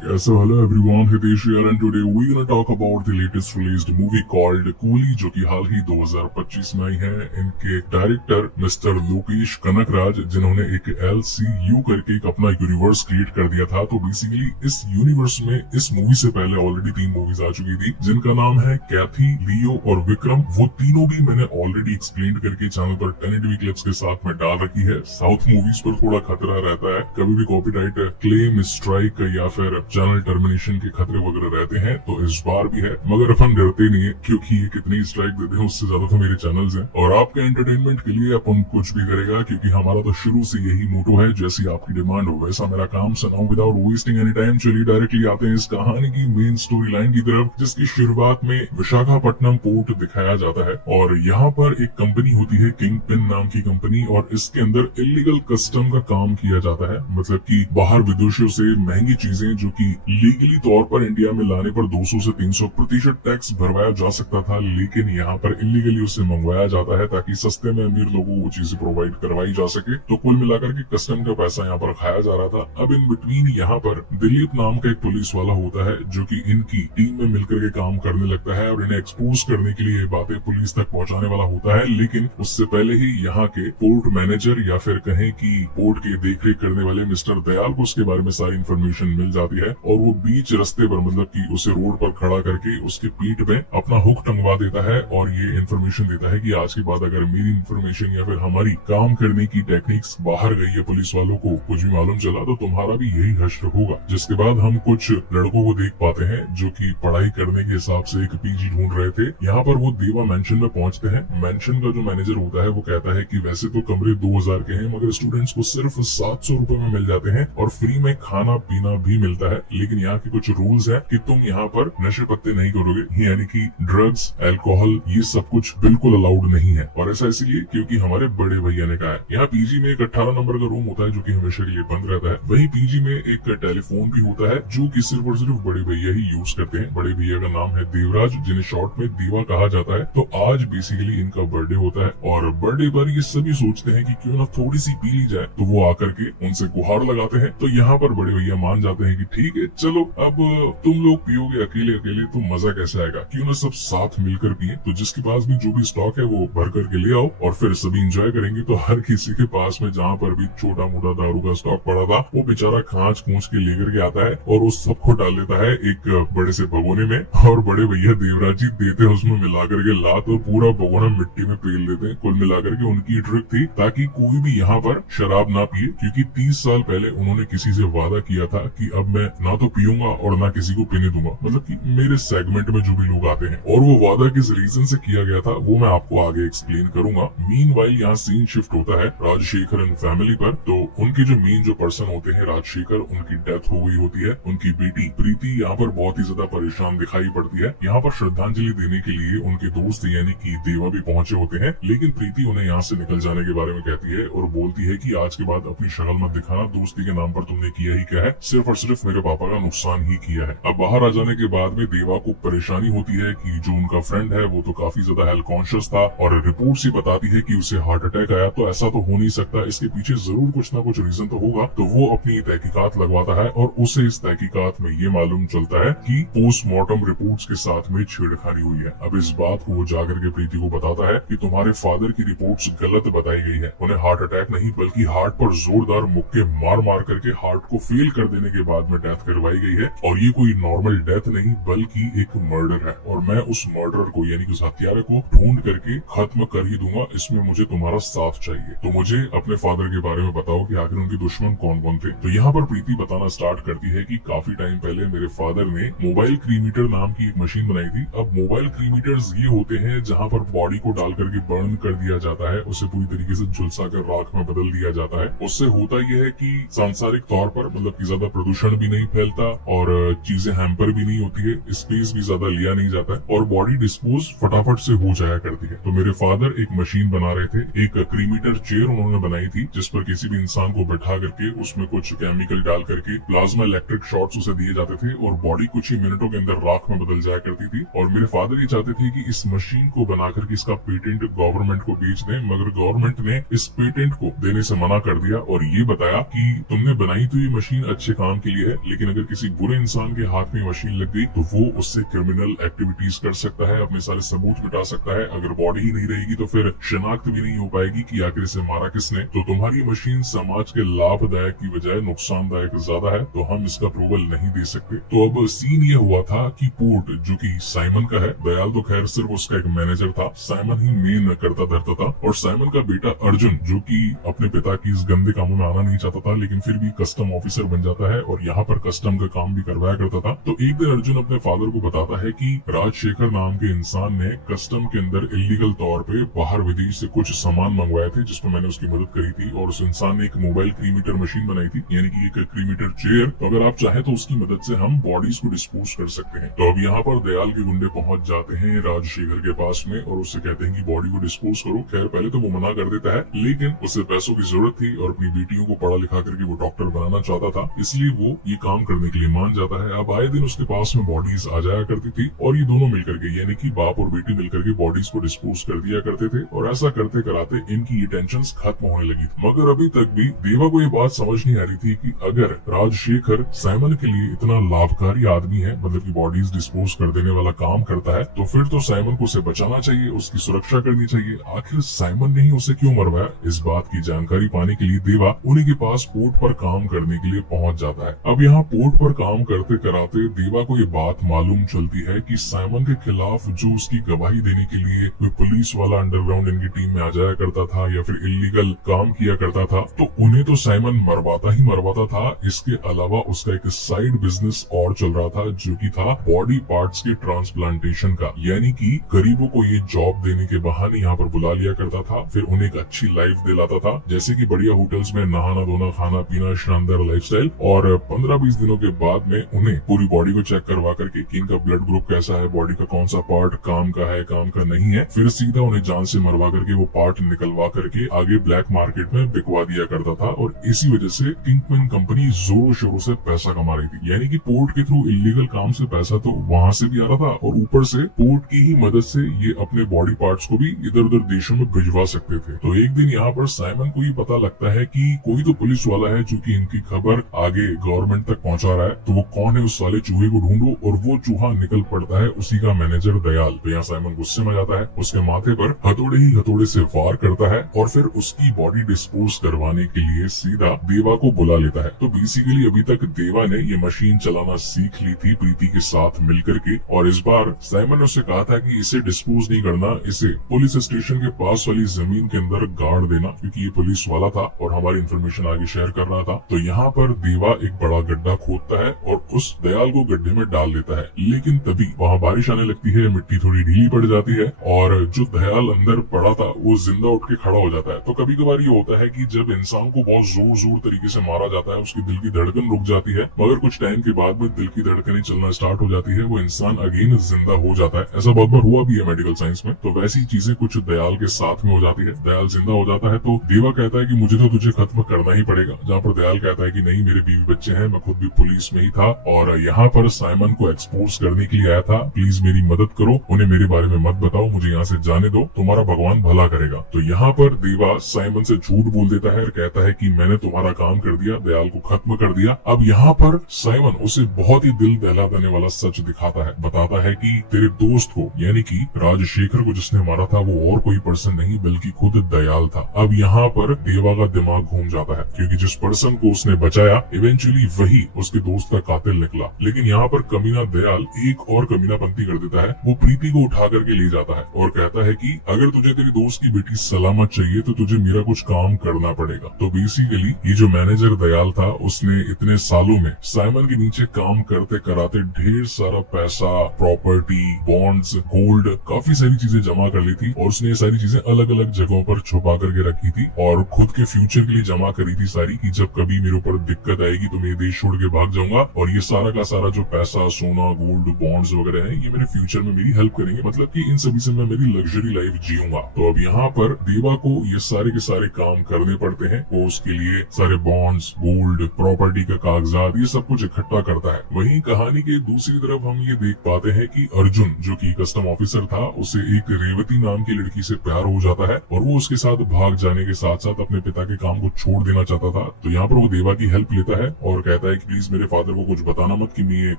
Yeah, so hello everyone, Hitesh here and today we're gonna talk about the latest released movie called coolie जो कि हाल ही 2025 में आई है। इनके director mister Lokesh Kanakraj जिन्होंने एक LCU करके एक अपना यूनिवर्स क्रिएट कर दिया था। तो बेसिकली इस यूनिवर्स में इस मूवी से पहले ऑलरेडी 3 मूवीज आ चुकी थी जिनका नाम है कैथी, लियो और विक्रम। वो तीनों भी मैंने ऑलरेडी एक्सप्लेन करके चैनल पर 1080 क्लिप्स के साथ में डाल रखी है। साउथ मूवीज पर थोड़ा खतरा रहता है, कभी भी कॉपीराइट क्लेम, स्ट्राइक या फिर चैनल टर्मिनेशन के खतरे वगैरह रहते हैं। तो इस बार भी है, मगर अपन डरते नहीं है क्योंकि ये कितनी स्ट्राइक देते हैं उससे ज्यादा तो मेरे चैनल्स हैं। और आपके एंटरटेनमेंट के लिए अपन कुछ भी करेगा क्योंकि हमारा तो शुरू से यही मोटो है, जैसी आपकी डिमांड हो वैसा मेरा काम। सुनाऊं विदाउट वेस्टिंग एनी टाइम, चलिए डायरेक्टली आते हैं इस कहानी की मेन स्टोरी लाइन की तरफ, जिसकी शुरुआत में विशाखापट्टनम पोर्ट दिखाया जाता है। और यहाँ पर एक कंपनी होती है किंग पिन नाम की कंपनी, और इसके अंदर इलीगल कस्टम का काम किया जाता है। मतलब कि बाहर विदेशों से महंगी चीजें जो कि लीगली तौर पर इंडिया में लाने पर 200 से 300% टैक्स भरवाया जा सकता था, लेकिन यहाँ पर इलीगली उसे मंगवाया जाता है ताकि सस्ते में अमीर लोगों को वो चीजें प्रोवाइड करवाई जा सके। तो कुल मिलाकर के कस्टम का पैसा यहाँ पर खाया जा रहा था। अब इन बिटवीन यहाँ पर दिलीप नाम का एक पुलिस वाला होता है जो कि इनकी टीम में मिलकर के काम करने लगता है और इन्हें एक्सपोज करने के लिए ये बातें पुलिस तक पहुँचाने वाला होता है। लेकिन उससे पहले ही यहाँ के पोर्ट मैनेजर या फिर कहें कि पोर्ट के देखरेख करने वाले मिस्टर दयाल को उसके बारे में सारी इन्फॉर्मेशन मिल जाती है और वो बीच रास्ते पर मतलब कि उसे रोड पर खड़ा करके उसके पीठ में अपना हुक टंगवा देता है और ये इन्फॉर्मेशन देता है कि आज के बाद अगर मेरी इन्फॉर्मेशन या फिर हमारी काम करने की टेक्निक्स बाहर गई है, पुलिस वालों को कुछ भी मालूम चला तो तुम्हारा भी यही हश्र होगा। जिसके बाद हम कुछ लड़कों को देख पाते हैं जो कि पढ़ाई करने के हिसाब से एक पीजी ढूंढ रहे थे। यहाँ पर वो देवा मेंशन में पहुंचते हैं। मेंशन का जो मैनेजर होता है वो कहता है कि वैसे तो कमरे 2000 के हैं, मगर स्टूडेंट्स को सिर्फ 700 रुपए में मिल जाते हैं और फ्री में खाना पीना भी मिलता है। लेकिन यहाँ के कुछ रूल्स है कि तुम यहाँ पर नशे पत्ते नहीं करोगे, यानी कि ड्रग्स, अल्कोहल, ये सब कुछ बिल्कुल अलाउड नहीं है। और ऐसा इसलिए क्योंकि हमारे बड़े भैया ने कहा है। यहाँ पीजी में एक 18 नंबर का रूम होता है जो कि हमेशा के लिए बंद रहता है। वही पीजी में एक टेलीफोन भी होता है जो कि सिर्फ और सिर्फ बड़े भैया ही यूज करते हैं। बड़े भैया का नाम है देवराज, जिन्हें शॉर्ट में देवा कहा जाता है। तो आज बेसिकली इनका बर्थडे होता है और बर्थडे पर ये सभी सोचते हैं कि क्यों ना थोड़ी सी पी ली जाए। तो वो आकर के उनसे गुहार लगाते हैं। तो यहाँ पर बड़े भैया मान जाते हैं कि ठीक है चलो, अब तुम लोग पियोगे अकेले अकेले तो मजा कैसे आएगा, क्यों ना सब साथ मिलकर पिए। तो जिसके पास भी जो भी स्टॉक है वो भर करके ले आओ और फिर सभी एंजॉय करेंगे। तो हर किसी के पास में जहाँ पर भी छोटा मोटा दारू का स्टॉक पड़ा था वो बेचारा खांच खूंच के लेकर के आता है और उस सबको डाल देता है एक बड़े से भगोने में। और बड़े भैया देवराज जी देते हैं उसमें मिला करके लात और पूरा भगोना मिट्टी में पेल देते हैं। कुल मिलाकर के उनकी ट्रिक थी ताकि कोई भी यहाँ पर शराब ना पिए, क्योंकि 30 साल पहले उन्होंने किसी से वादा किया था कि अब मैं ना तो पीऊंगा और ना किसी को पीने दूंगा, मतलब कि मेरे सेगमेंट में जो भी लोग आते हैं। और वो वादा किस रीजन से किया गया था वो मैं आपको आगे एक्सप्लेन करूंगा। मीनवाइल यहाँ सीन शिफ्ट होता है राजशेखर एंड फैमिली पर। तो उनके जो मेन जो पर्सन होते हैं राजशेखर, उनकी डेथ हो गई होती है। उनकी बेटी प्रीति यहाँ पर बहुत ही ज्यादा परेशान दिखाई पड़ती है। यहाँ पर श्रद्धांजलि देने के लिए उनके दोस्त यानी कि देवा भी पहुंचे होते हैं, लेकिन प्रीति उन्हें यहाँ से निकल जाने के बारे में कहती है और बोलती है कि आज के बाद अपनी शक्ल मत दिखाना, दोस्ती के नाम पर तुमने किया ही क्या है, सिर्फ और सिर्फ मेरे पापा का नुकसान ही किया है। अब बाहर आ जाने के बाद में देवा को परेशानी होती है कि जो उनका फ्रेंड है वो तो काफी ज्यादा हेल्थ कॉन्शियस था और रिपोर्ट ही बताती है कि उसे हार्ट अटैक आया। तो ऐसा तो हो नहीं सकता, इसके पीछे जरूर कुछ ना कुछ रीजन तो होगा। तो वो अपनी तहकीकात लगवाता है और उसे इस तहकीकात में ये मालूम चलता है कि पोस्टमार्टम रिपोर्ट्स के साथ में छेड़खानी हुई है। अब इस बात को वो जाकर के प्रीति को बताता है कि तुम्हारे फादर की रिपोर्ट्स गलत बताई गई है। उन्हें हार्ट अटैक नहीं बल्कि हार्ट पर जोरदार मुक्के मार मार करके हार्ट को फेल कर देने के बाद में डेथ करवाई गई है। और ये कोई नॉर्मल डेथ नहीं बल्कि एक मर्डर है और मैं उस मर्डर को यानी कि उस हत्यारे को ढूंढ करके खत्म कर ही दूंगा। इसमें मुझे तुम्हारा साथ चाहिए। तो मुझे अपने फादर के बारे में बताओ कि आखिर उनके दुश्मन कौन कौन थे। तो यहाँ पर प्रीति बताना स्टार्ट करती है कि काफी टाइम पहले मेरे फादर ने मोबाइल क्रीमीटर नाम की एक मशीन बनाई थी। अब मोबाइल क्रीमीटर्स ये होते हैं जहाँ पर बॉडी को डाल करके बर्न कर दिया जाता है, उसे पूरी तरीके से झुलसा कर राख में बदल दिया जाता है। उससे होता यह है कि सांसारिक तौर पर मतलब कि ज्यादा प्रदूषण भी नहीं फैलता और चीजें हैम्पर भी नहीं होती है, स्पेस भी ज्यादा लिया नहीं जाता है और बॉडी डिस्पोज फटाफट से हो जाया करती है। तो मेरे फादर एक मशीन बना रहे थे, एक क्रीमीटर चेयर उन्होंने बनाई थी जिस पर किसी भी इंसान को बैठा करके उसमें कुछ केमिकल डाल करके प्लाज्मा इलेक्ट्रिक शॉट्स उसे दिए जाते थे और बॉडी कुछ ही मिनटों के अंदर राख में बदल जाया करती थी। और मेरे फादर ये चाहते थे कि इस मशीन को बना करके इसका पेटेंट गवर्नमेंट को बेच दें, मगर गवर्नमेंट ने इस पेटेंट को देने से मना कर दिया और ये बताया कि तुमने बनाई तो ये मशीन अच्छे काम के लिए है, लेकिन अगर किसी बुरे इंसान के हाथ में मशीन लग गई तो वो उससे क्रिमिनल एक्टिविटीज कर सकता है, अपने सारे सबूत मिटा सकता है। अगर बॉडी ही नहीं रहेगी तो फिर शिनाख्त भी नहीं हो पाएगी कि आखिर इसे मारा किसने। तो तुम्हारी मशीन समाज के लाभदायक की बजाय नुकसानदायक ज्यादा है, तो हम इसका अप्रूवल नहीं दे सकते। तो अब सीन ये हुआ था कि पोर्ट जो कि साइमन का है, दयाल तो खैर सिर्फ उसका एक मैनेजर था, साइमन ही मेन करता धरता था। और साइमन का बेटा अर्जुन जो कि अपने पिता की इस गंदे कामों में आना नहीं चाहता था, लेकिन फिर भी कस्टम ऑफिसर बन जाता है और यहाँ पर कस्टम का काम भी करवाया करता था। तो एक दिन अर्जुन अपने फादर को बताता है कि राजशेखर नाम के इंसान ने कस्टम के अंदर इलीगल तौर पे बाहर विदेश से कुछ सामान मंगवाए थे, जिसमें मैंने उसकी मदद करी थी। और उस इंसान ने एक मोबाइल क्रीमीटर मशीन बनाई थी, यानी कि एक क्रीमीटर चेयर। तो अगर आप चाहें तो उसकी मदद से हम बॉडीज को डिस्पोज कर सकते हैं। तो अब यहाँ पर दयाल के गुंडे पहुंच जाते हैं राजशेखर के पास में और उससे कहते हैं कि बॉडी को डिस्पोज करो। खैर पहले तो वो मना कर देता है, लेकिन उसे पैसों की जरूरत थी और अपनी बेटियों को पढ़ा लिखा करके वो डॉक्टर बनाना चाहता था, इसलिए वो ये काम करने के लिए मान जाता है। अब आए दिन उसके पास में बॉडीज आ जाया करती थी और ये दोनों मिलकर के, यानी कि बाप और बेटी मिलकर के बॉडीज को डिस्पोज कर दिया करते थे। और ऐसा करते कराते इनकी ये टेंशन खत्म होने लगी थी। मगर अभी तक भी देवा को ये बात समझ नहीं आ रही थी कि अगर राजशेखर साइमन के लिए इतना लाभकारी आदमी है, मतलब की बॉडीज डिस्पोज कर देने वाला काम करता है, तो फिर तो साइमन को उसे बचाना चाहिए, उसकी सुरक्षा करनी चाहिए। आखिर साइमन ने ही उसे क्यों मरवाया, इस बात की जानकारी पाने के लिए देवा उन्हीं के पास पोर्ट पर काम करने के लिए पहुंच जाता है। अब यहाँ पोर्ट पर काम करते कराते देवा को ये बात मालूम चलती है कि साइमन के खिलाफ जो उसकी गवाही देने के लिए कोई पुलिस वाला अंडरग्राउंड इनकी टीम में आ जाया करता था या फिर इलीगल काम किया करता था, तो उन्हें तो साइमन मरवाता ही मरवाता था। इसके अलावा उसका एक साइड बिजनेस और चल रहा था, जो कि था बॉडी पार्ट्स के ट्रांसप्लांटेशन का, यानी कि गरीबों को ये जॉब देने के बहाने यहाँ पर बुला लिया करता था, फिर उन्हें एक अच्छी लाइफ दिलाता था, जैसे कि बढ़िया होटल्स में नहाना धोना, खाना पीना, शानदार लाइफस्टाइल। और 15-20 दिनों के बाद में उन्हें पूरी बॉडी को चेक करवा करके कि इनका ब्लड ग्रुप कैसा है, बॉडी का कौन सा पार्ट काम का है, काम का नहीं है, फिर सीधा उन्हें जान से मरवा करके वो पार्ट निकलवा करके आगे ब्लैक मार्केट में बिकवा दिया करता था। और इसी वजह से किंगपिन कंपनी जोरों शोरों से पैसा कमा रही थी, यानी कि पोर्ट के थ्रू इलीगल काम से पैसा तो वहां से भी आ रहा था और ऊपर से पोर्ट की ही मदद से ये अपने बॉडी पार्ट्स को भी इधर उधर देशों में भिजवा सकते थे। तो एक दिन यहाँ पर साइमन को ये पता लगता है कि कोई तो पुलिस वाला है जो कि इनकी खबर आगे गवर्नमेंट तक पहुंचा रहा है, तो वो कौन है, उस साले चूहे को ढूंढो। और वो चूहा निकल पड़ता है उसी का मैनेजर दयाल। तो यहाँ साइमन गुस्से में जाता है, उसके माथे पर हथौड़े ही हथौड़े से वार करता है और फिर उसकी बॉडी डिस्पोज करवाने के लिए सीधा देवा को बुला लेता है। तो बेसिकली अभी तक देवा ने ये मशीन चलाना सीख ली थी प्रीति के साथ मिलकर के, और इस बार साइमन ने उससे कहा था कि इसे डिस्पोज नहीं करना, इसे पुलिस स्टेशन के पास वाली जमीन के अंदर गाड़ देना, क्योंकि ये पुलिस वाला था और हमारी इन्फॉर्मेशन आगे शेयर कर रहा था। तो यहाँ पर देवा एक बड़ा गड्ढा खोदता है और उस दयाल को गड्ढे में डाल देता है, लेकिन तभी वहाँ बारिश आने लगती है, मिट्टी थोड़ी ढीली पड़ जाती है और जो दयाल अंदर पड़ा था वो जिंदा उठ के खड़ा हो जाता है। तो कभी कभार ये होता है कि जब इंसान को बहुत जोर जोर तरीके से मारा जाता है, उसकी दिल की धड़कन रुक जाती है, मगर कुछ टाइम के बाद में दिल की धड़कनें चलना स्टार्ट हो जाती है, वो इंसान अगेन जिंदा हो जाता है। ऐसा बहुत बार हुआ भी है मेडिकल साइंस में। तो वैसी चीजें कुछ दयाल के साथ में हो जाती है। दयाल जिंदा हो जाता है तो देवा कहता है कि मुझे तो तुझे खत्म करना ही पड़ेगा, जहाँ पर दयाल कहता है कि नहीं, मेरे बीवी बच्चे हैं, मैं खुद भी पुलिस में ही था और यहाँ पर साइमन को एक्सपोज करने के लिए आया था, प्लीज मेरी मदद करो, उन्हें मेरे बारे में मत बताओ, मुझे यहाँ से जाने दो, तुम्हारा भगवान भला करेगा। तो यहाँ पर देवा साइमन से झूठ बोल देता है और कहता है कि मैंने तुम्हारा काम कर दिया, दयाल को खत्म कर दिया। अब यहाँ पर साइमन उसे बहुत ही दिल दहला देने वाला सच दिखाता है, बताता है कि तेरे दोस्त को, यानी कि राजशेखर को जिसने मारा था, वो और कोई पर्सन नहीं बल्कि खुद दयाल था। अब यहाँ पर देवा का दिमाग घूम जाता है, क्योंकि जिस पर्सन को उसने बचाया इवेंचुअली वही उसके दोस्त का कातिल निकला। लेकिन यहाँ पर कमीना दयाल एक और कमीनापंती कर देता है, वो प्रीति को उठा करके ले जाता है और कहता है कि अगर तुझे तेरी दोस्त की बेटी सलामत चाहिए तो तुझे मेरा कुछ काम करना पड़ेगा। तो बेसिकली ये जो मैनेजर दयाल था, उसने इतने सालों में साइमन के नीचे काम करते कराते ढेर सारा पैसा, प्रॉपर्टी, बॉन्ड्स, गोल्ड, काफी सारी चीजें जमा कर ली थी और उसने ये सारी चीजें अलग अलग जगहों पर छुपा करके रखी थी और खुद के फ्यूचर के लिए जमा करी थी सारी, कि जब कभी मेरे ऊपर दिक्कत आएगी तो मैं देश छोड़ के भाग जाऊंगा और ये सारा का सारा जो पैसा, सोना, गोल्ड, बॉन्ड्स वगैरह है, ये मेरे फ्यूचर में मेरी हेल्प करेंगे, मतलब कि इन सभी से मैं मेरी लग्जरी लाइफ जीऊंगा। तो अब यहाँ पर देवा को ये सारे के सारे काम करने पड़ते हैं। वो उसके लिए सारे बॉन्ड्स, गोल्ड, प्रॉपर्टी का कागजात, ये सब कुछ इकट्ठा करता है। वहीं कहानी के दूसरी तरफ हम ये देख पाते हैं कि अर्जुन जो कि कस्टम ऑफिसर था, उसे एक रेवती नाम की लड़की से प्यार हो जाता है और वो उसके साथ भाग जाने के साथ साथ अपने पिता के काम को छोड़ देना चाहता था। तो यहाँ पर वो देवा की हेल्प लेता है और कहता है कि प्लीज मेरे फादर को कुछ बताना मत कि मैं ये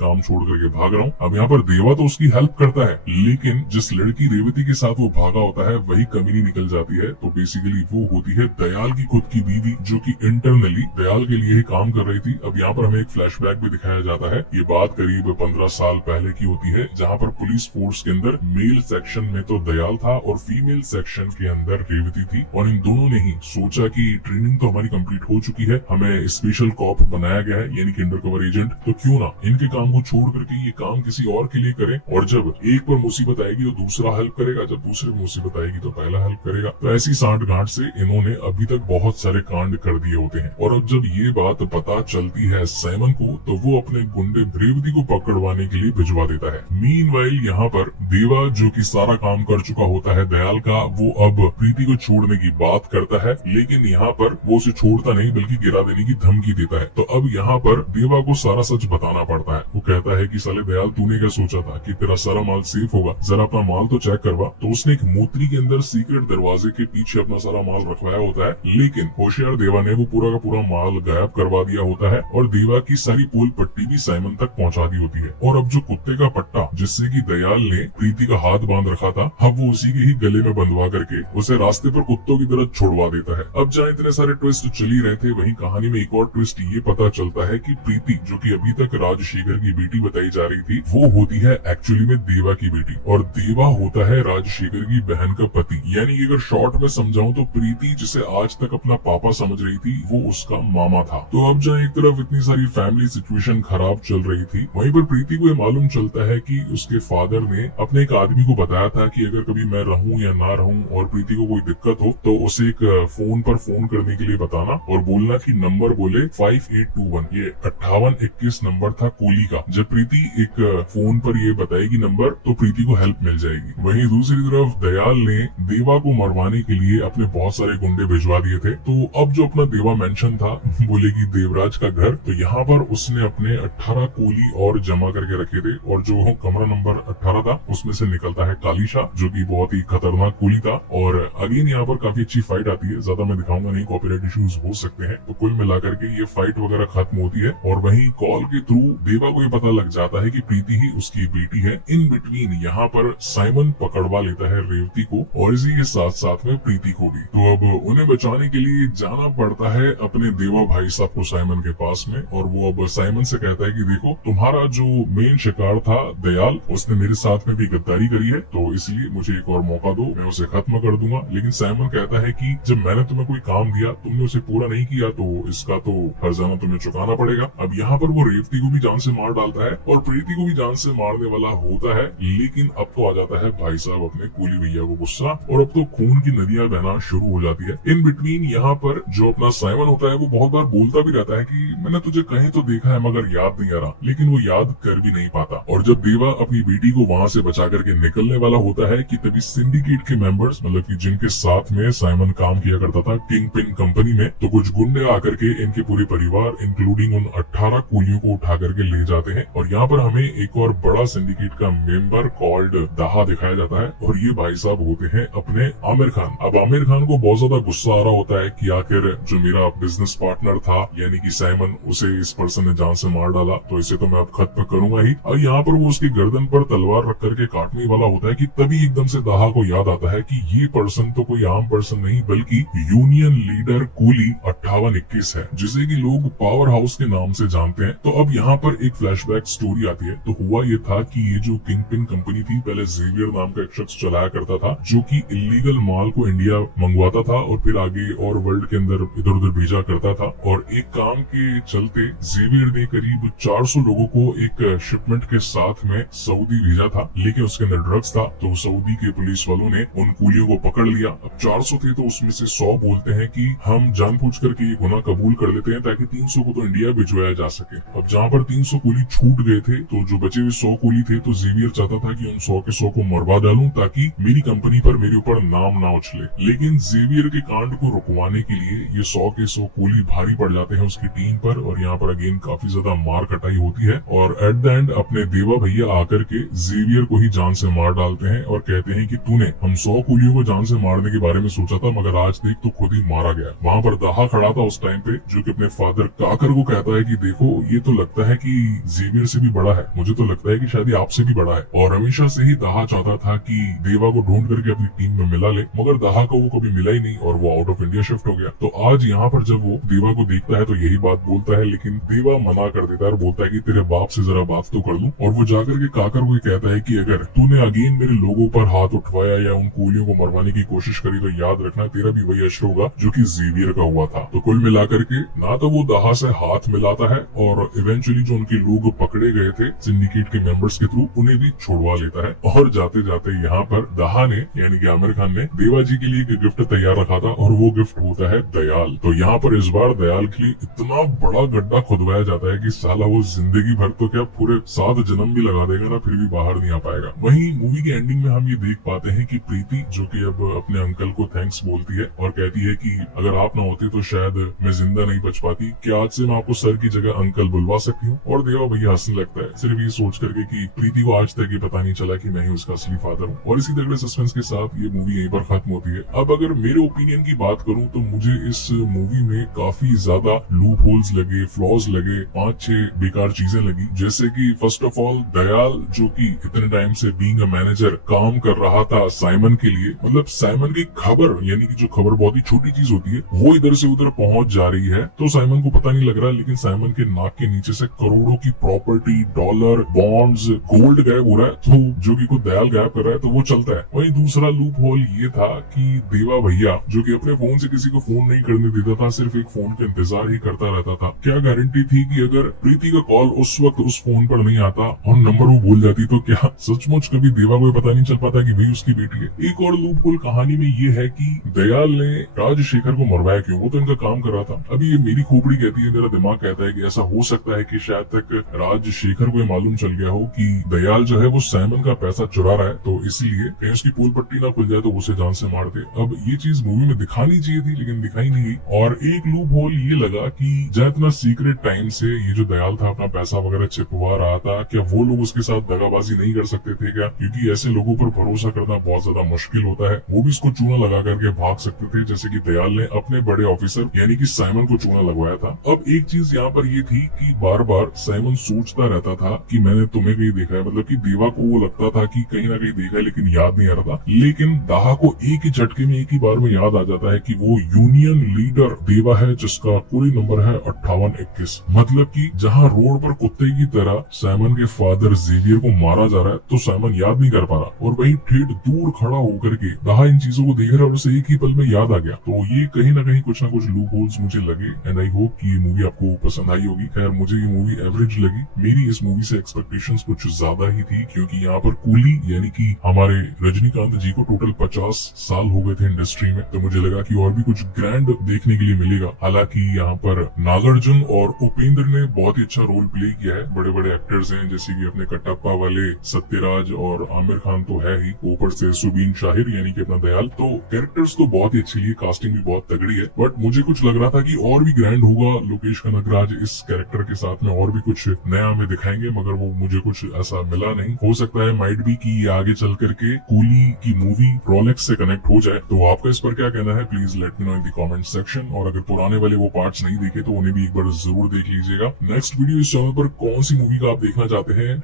काम छोड़ करके भाग रहा हूँ। अब यहाँ पर देवा तो उसकी हेल्प करता है, लेकिन जिस लड़की रेवती के साथ वो भागा होता है वही कमीनी निकल जाती है। तो बेसिकली वो होती है दयाल की खुद की बीवी, जो कि इंटरनली दयाल के लिए ही काम कर रही थी। अब यहाँ पर हमें एक फ्लैशबैक भी दिखाया जाता है। ये बात करीब 15 साल पहले की होती है, जहाँ पर पुलिस फोर्स के अंदर मेल सेक्शन में तो दयाल था और फीमेल सेक्शन के अंदर रेवती थी। और इन दोनों ने ही सोचा कि ट्रेनिंग तो हमारी कंप्लीट हो चुकी है, हमें स्पेशल कॉप बनाया गया है यानी कि अंडरकवर एजेंट, तो क्यों ना इनके काम को छोड़ करके ये काम किसी और के लिए करें। और जब एक पर मुसीबत आएगी तो दूसरा हेल्प करेगा, जब दूसरे पर मुसीबत आएगी तो पहला हेल्प करेगा। तो ऐसी सांठ गांठ से इन्होंने अभी तक बहुत सारे कांड कर दिए होते हैं। और अब जब ये बात पता चलती है साइमन को, तो वो अपने गुंडे रेवती को पकड़वाने के लिए भिजवा देता है। मीनवाइल यहाँ पर देवा, जो कि सारा काम कर चुका होता है दयाल का, वो अब प्रीति को छोड़ने की बात करता है, लेकिन यहाँ पर वो उसे छोड़ता नहीं बल्कि गिरा देने की धमकी देता है। तो अब यहाँ पर देवा को सारा सच बताना पड़ता है। वो कहता है कि साले दयाल, तूने क्या सोचा था कि तेरा सारा माल सेफ होगा, जरा अपना माल तो चेक करवा। तो उसने एक मोतरी के अंदर सीक्रेट दरवाजे के पीछे अपना सारा माल रखवाया होता है, लेकिन होशियार देवा ने वो पूरा का पूरा माल गायब करवा दिया होता है और देवा की सारी पोल पट्टी भी साइमन तक पहुंचा दी होती है। और अब जो कुत्ते का पट्टा जिससे कि दयाल ने प्रीति का हाथ बांध रखा था, अब वो उसी के ही गले में बंधवा करके उसे रास्ते पर कुत्तों की तरह छोड़वा देता है। अब जहाँ इतने सारे ट्विस्ट चल ही रहे थे, वहीं कहानी में एक और ट्विस्ट ये पता चलता है कि प्रीति, जो कि अभी तक राजशेखर की बेटी बताई जा रही थी, वो होती है एक्चुअली में देवा की बेटी, और देवा होता है राजशेखर की बहन का पति। यानी कि अगर शॉर्ट में समझाऊं तो प्रीति, जिसे आज तक अपना पापा समझ रही थी, वो उसका मामा था। तो अब जहाँ एक तरफ इतनी सारी फैमिली सिचुएशन खराब चल रही थी, वहीं पर प्रीति को ये मालूम चलता है कि उसके फादर ने अपने एक आदमी को बताया था कि अगर कभी मैं रहूं या ना रहूं और प्रीति को कोई दिक्कत हो तो उसे एक फोन पर फोन करने के लिए बताना और बोलना कि नंबर बोले 5821। ये 5821 नंबर था कोली का। जब प्रीति एक फोन पर ये बताएगी नंबर, तो प्रीति को हेल्प मिल जाएगी। वहीं दूसरी तरफ दयाल ने देवा को मरवाने के लिए अपने बहुत सारे गुंडे भिजवा दिए थे। तो अब जो अपना देवा मेंशन था, बोलेगी देवराज का घर, तो यहाँ पर उसने अपने 18 कोली और जमा करके रखे थे, और जो कमरा नंबर 18 था उसमें से निकलता है कालीशा, जो कि बहुत ही खतरनाक कोली था। और अगेन यहाँ पर काफी अच्छी फाइट आती है, ज्यादा मैं दिखाऊंगा नहीं, कॉपीराइट इश्यूज हो सकते हैं। तो कुल मिलाकर के ये फाइट वगैरह खत्म होती है और वहीं कॉल के थ्रू देवा को ये पता लग जाता है कि प्रीति ही उसकी बेटी है। इन बिटवीन यहाँ पर साइमन पकड़वा लेता है रेवती को और इसी के साथ साथ में प्रीति को भी। तो अब उन्हें बचाने के लिए जाना पड़ता है अपने देवा भाई साहब को साइमन के पास में, और वो अब साइमन से कहता है कि देखो, तुम्हारा जो मेन शिकार था दयाल, उसने मेरे साथ में भी गद्दारी करी है, तो इसलिए मुझे एक और मौका दो, मैं उसे खत्म कर दूंगा। लेकिन साइमन कहता है कि जब मैंने तुम्हें कोई काम दिया, तुमने उसे पूरा नहीं किया, तो इसका तो हर्जाना तुम्हें चुकाना पड़ेगा। अब यहाँ पर वो रेवती को भी जान से मार डालता है और प्रीति को भी जान से मारने वाला होता है, लेकिन अब तो आ जाता है भाई साहब अपने कोली भैया को गुस्सा, और अब तो खून की नदियां बहना शुरू हो जाती है। इन बिटवीन यहाँ पर जो अपना साइमन होता है, वो बहुत बार बोलता भी रहता है कि मैंने तुझे कहीं तो देखा है मगर याद नहीं आ रहा, लेकिन वो याद कर भी नहीं पाता। और जब देवा अपनी बेटी को वहाँ से बचा करके निकलने वाला होता है कि तभी सिंडिकेट के मेंबर्स, मतलब कि जिनके साथ में साइमन काम किया करता था किंग पिन कंपनी में, तो कुछ गुंडे आकर के इनके पूरे परिवार इंक्लूडिंग उन 18 कोलियों को उठा करके ले जाते हैं। और यहाँ पर हमें एक और बड़ा सिंडिकेट का मेंबर कॉल्ड दाहा दिखाया जाता है, और ये भाई साहब होते हैं अपने आमिर खान। अब आमिर खान को बहुत ज्यादा गुस्सा आ रहा होता है कि आखिर जो मेरा बिजनेस पार्टनर था यानी कि साइमन, उसे इस पर्सन ने जान से मार डाला, तो इसे तो मैं अब खत्म करूंगा ही। और यहाँ पर वो उसकी गर्दन पर तलवार रख करके काटने वाला होता है कि तभी एकदम से दाहा को याद आता है कि ये पर्सन तो कोई आम पर्सन नहीं बल्कि यूनियन लीडर कोली 5821 है, जिसे कि लोग पावर हाउस के नाम से जानते हैं। तो अब यहाँ पर एक फ्लैशबैक स्टोरी आती है। तो हुआ ये था कि ये जो किंग पिन कंपनी थी, पहले जेवियर नाम का एक शख्स चलाया करता था, जो कि इलीगल माल को इंडिया मंगवाता था और फिर आगे और वर्ल्ड के अंदर इधर उधर भेजा करता था। और एक काम के चलते जेवियर ने करीब 400 लोगों को एक शिपमेंट के साथ में सऊदी भेजा था, लेकिन उसके अंदर ड्रग्स था। तो सऊदी के पुलिस वालों ने उन कुलियों को पकड़ लिया। अब 400 थे तो उसमें से 100 बोलते हैं कि हम जानबूझ करके ये गुनाह कबूल कर लेते हैं ताकि 300 को तो इंडिया भिजवाया जा सके। अब जहाँ पर 300 कुली छूट गए थे, तो जो बचे हुए 100 कुली थे, तो जेवियर चाहता था कि उन 100 के 100 को मरवा डालूं ताकि मेरी कंपनी पर मेरे ऊपर नाम ना उछले। लेकिन जेवियर के कांड को रुकवाने के लिए ये 100 के 100 कुली भारी पड़ जाते हैं उसकी टीम पर, और यहाँ पर अगेन काफी ज्यादा मार कटाई होती है। और एट द एंड अपने देवा भैया आकर के जेवियर को ही जान से मार डालते हैं और कहते हैं कि तूने हम 100 कुलियों को जान से मारने के बारे में सोचा था, मगर आज देख तो खुद ही मारा गया। वहाँ पर दाहा खड़ा था उस टाइम पे, जो कि अपने फादर काकर को कहता कहता है कि देखो ये तो लगता है कि जेवियर से भी बड़ा है, मुझे तो लगता है कि शायद ये आपसे भी बड़ा है। और हमेशा से ही दाहा चाहता था कि देवा को ढूंढ करके अपनी टीम में मिला ले, मगर दाहा को वो कभी मिला ही नहीं और वो आउट ऑफ इंडिया शिफ्ट हो गया। तो आज यहाँ पर जब वो देवा को देखता है तो यही बात बोलता है, लेकिन देवा मना कर देता है और बोलता है कि तेरे बाप से जरा बात तो कर लूं। और वो जाकर के काकर को कहता है कि अगर तूने अगेन मेरे लोगों पर हाथ उठवाया या उन कूलियों को मरवाने की कोशिश करी तो याद रखना तेरा भी वही अश्र होगा जो कि जेवियर का हुआ था। तो कुल मिलाकर के ना तो वो दाहा से हाथ मिलाता है और इवेंचुअली जो उनके लोग पकड़े गए थे सिंडिकेट के मेंबर्स के थ्रू उन्हें भी छुड़वा लेता है। और जाते जाते यहाँ पर दाहा ने यानी कि आमिर खान ने देवा जी के लिए एक गिफ्ट तैयार रखा था और वो गिफ्ट होता है दयाल। तो यहाँ पर इस बार दयाल के लिए इतना बड़ा गड्ढा खुदवाया जाता है कि साला वो जिंदगी भर तो क्या पूरे 7 जन्म भी लगा देगा ना, फिर भी बाहर नहीं आ पाएगा। वहीं मूवी के एंडिंग में हम ये देख पाते हैं कि प्रीति जो कि अब अपने अंकल को थैंक्स बोलती है और कहती है कि अगर आप ना होते तो शायद मैं जिंदा नहीं बच पाती, क्या आज से मैं आपको सर की जगह अंकल बुलवा सकती हूँ। और देवा भैया हंसने लगता है सिर्फ ये सोच करके कि प्रीति को आज तक ये पता नहीं चला कि मैं ही उसका असली फादर हूँ। और इसी तगड़े सस्पेंस के साथ ये मूवी यहीं पर खत्म होती है। अब अगर मेरे ओपिनियन की बात करूँ तो मुझे इस मूवी में काफी ज्यादा लूप होल्स लगे, फ्लॉज लगे, 5-6 बेकार चीजें लगी। जैसे कि फर्स्ट ऑफ ऑल दयाल जो कि इतने टाइम से बीइंग अ मैनेजर काम कर रहा था साइमन के लिए, मतलब साइमन की खबर यानी कि जो खबर बहुत ही छोटी चीज होती है वो इधर से उधर पहुंच जा रही है तो साइमन को पता नहीं लग रहा, लेकिन साइमन के नाक के नीचे से करोड़ों की प्रॉपर्टी, डॉलर, बॉन्ड्स, गोल्ड गायब हो रहा है, तो जो कि खुद दयाल गायब कर रहा है तो वो चलता है। वहीं दूसरा लूप होल ये था कि देवा भैया जो कि अपने फोन से किसी को फोन नहीं करने देता था, सिर्फ एक फोन का इंतजार ही करता रहता था। क्या गारंटी थी कि अगर प्रीति का कॉल उस वक्त उस फोन पर नहीं आता और नंबर वो भूल जाती तो क्या सचमुच कभी देवा को पता नहीं चल पाता कि भाई उसकी बेटी है। एक और लूप होल कहानी में ये है कि दयाल ने राजशेखर को मरवाया क्यों, वो तो इनका काम कर रहा था। अभी ये मेरी खोपड़ी कहती है, मेरा दिमाग कहता है कि ऐसा हो सकता है कि शायद तक राजशेखर को मालूम चल गया हो कि दयाल जो है वो साइमन का पैसा चुरा रहा है, तो इसलिए कहीं उसकी पूल पट्टी ना खुल जाए तो उसे जान से मार दे। अब ये चीज मूवी में दिखानी चाहिए थी लेकिन दिखाई नहीं गई। और एक लूप होल ये लगा कि जहाँ इतना सीक्रेट टाइम से ये जो दयाल था अपना पैसा वगैरह छिपवा रहा था, क्या वो लोग उसके साथ दगाबाजी नहीं कर सकते थे क्या, क्योंकि ऐसे लोगों पर भरोसा करना बहुत ज्यादा मुश्किल होता है। वो भी इसको चूना लगा करके भाग सकते थे जैसे कि दयाल ने अपने बड़े ऑफिसर यानी कि साइमन को चूना लगवाया था। अब एक चीज यहाँ पर ये थी कि बार बार साइमन सोचता रहता था कि मैंने तुम्हें कहीं देखा है, मतलब कि देवा को वो लगता था कि कहीं ना कहीं देखा है लेकिन याद नहीं आ रहा था। लेकिन दाहा को एक ही झटके में एक ही बार में याद आ जाता है कि वो यूनियन लीडर देवा है जिसका पूरी नंबर है 5821। मतलब कि जहाँ रोड पर कुत्ते की तरह साइमन के फादर जेवियर को मारा जा रहा है तो साइमन याद नहीं कर पा रहा और वही ठेठ दूर खड़ा होकर के दाहा इन चीजों को देख रहा है और उसे एक ही पल में याद आ गया। तो ये कहीं ना कहीं कुछ ना कुछ लूप होल्स मुझे लगे एंड आई होप कि ये मूवी आपको पसंद आई होगी। खैर मुझे ये मूवी एवरेज लगी, मेरी इस मूवी से एक्सपेक्टेशंस कुछ ज्यादा ही थी क्योंकि यहाँ पर कूली यानी कि हमारे रजनीकांत जी को टोटल 50 साल हो गए थे इंडस्ट्री में, तो मुझे लगा कि और भी कुछ ग्रैंड देखने के लिए मिलेगा। हालांकि यहाँ पर नागार्जुन और उपेंद्र ने बहुत ही अच्छा रोल प्ले किया है, बड़े बड़े एक्टर्स हैं जैसे कि अपने कटप्पा वाले सत्यराज और आमिर खान तो है ही, ऊपर से सुबीन शाहिर यानी कि अपना दयाल, तो कैरेक्टर्स तो बहुत ही अच्छी, कास्टिंग भी बहुत तगड़ी है। बट मुझे कुछ लग रहा था कि और भी ग्रैंड होगा, लोकेश कनगराज इस कैरेक्टर के साथ में और भी कुछ नया हमें दिखाएंगे, मगर वो मुझे कुछ ऐसा मिला नहीं। हो सकता है माइट भी कि आगे चल करके कूली की मूवी रोलेक्स से कनेक्ट हो जाए। तो आपका इस पर क्या कहना है please let me know in the comment section. और अगर पुराने वाले वो पार्ट्स नहीं देखे तो उन्हें भी एक बार जरूर देख लीजिएगा। नेक्स्ट वीडियो इस चैनल पर कौन सी मूवी का आप देखना चाहते हैं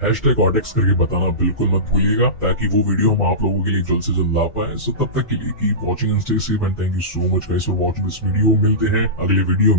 #ऑडेक्स करके बताना बिल्कुल मत भूलिएगा ताकि वो वीडियो हम आप लोगों के लिए जल्द से जल्द ला पाए। सो तब तक के लिए keep watching and stay safe and thank you so much guys for watching this video. मिलते हैं अगले वीडियो